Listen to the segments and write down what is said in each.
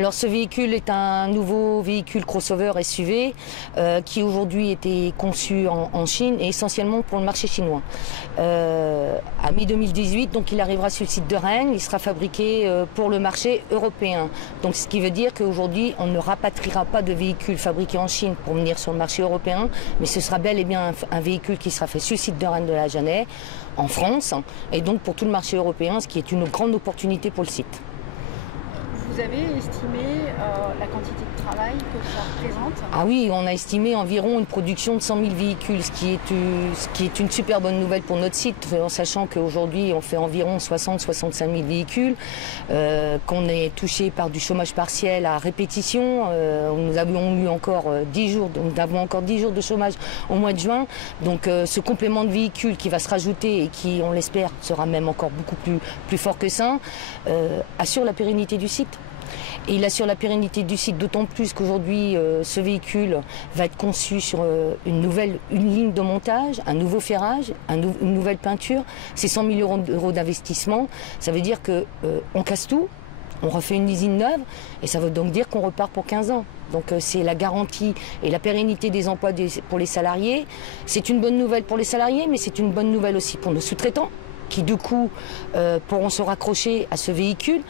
Alors ce véhicule est un nouveau véhicule crossover SUV qui aujourd'hui était conçu en Chine et essentiellement pour le marché chinois. À mi-2018, donc il arrivera sur le site de Rennes, il sera fabriqué pour le marché européen. Donc ce qui veut dire qu'aujourd'hui on ne rapatriera pas de véhicules fabriqués en Chine pour venir sur le marché européen, mais ce sera bel et bien un véhicule qui sera fait sur le site de Rennes de la Jeunesse, en France, et donc pour tout le marché européen, ce qui est une grande opportunité pour le site. Vous avez estimé la quantité de travail que ça représente? Ah oui, on a estimé environ une production de 100 000 véhicules, ce qui est une super bonne nouvelle pour notre site, en sachant qu'aujourd'hui on fait environ 60-65 000 véhicules, qu'on est touché par du chômage partiel à répétition. Nous avons eu encore 10 jours, nous avons encore 10 jours de chômage au mois de juin. Donc ce complément de véhicules qui va se rajouter et qui, on l'espère, sera même encore beaucoup plus fort que ça, assure la pérennité du site. Et il assure la pérennité du site d'autant plus qu'aujourd'hui ce véhicule va être conçu sur une ligne de montage, un nouveau ferrage, une nouvelle peinture. C'est 100 000 € d'investissement. Ça veut dire qu'on casse tout, on refait une usine neuve et ça veut donc dire qu'on repart pour 15 ans. Donc c'est la garantie et la pérennité des emplois pour les salariés. C'est une bonne nouvelle pour les salariés, mais c'est une bonne nouvelle aussi pour nos sous-traitants, qui du coup pourront se raccrocher à ce véhicule.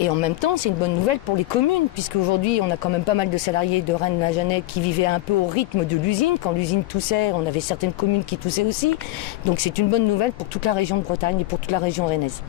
Et en même temps, c'est une bonne nouvelle pour les communes, puisque aujourd'hui on a quand même pas mal de salariés de Rennes-la-Jeunesse qui vivaient un peu au rythme de l'usine. Quand l'usine toussait, on avait certaines communes qui toussaient aussi. Donc c'est une bonne nouvelle pour toute la région de Bretagne et pour toute la région rennaise.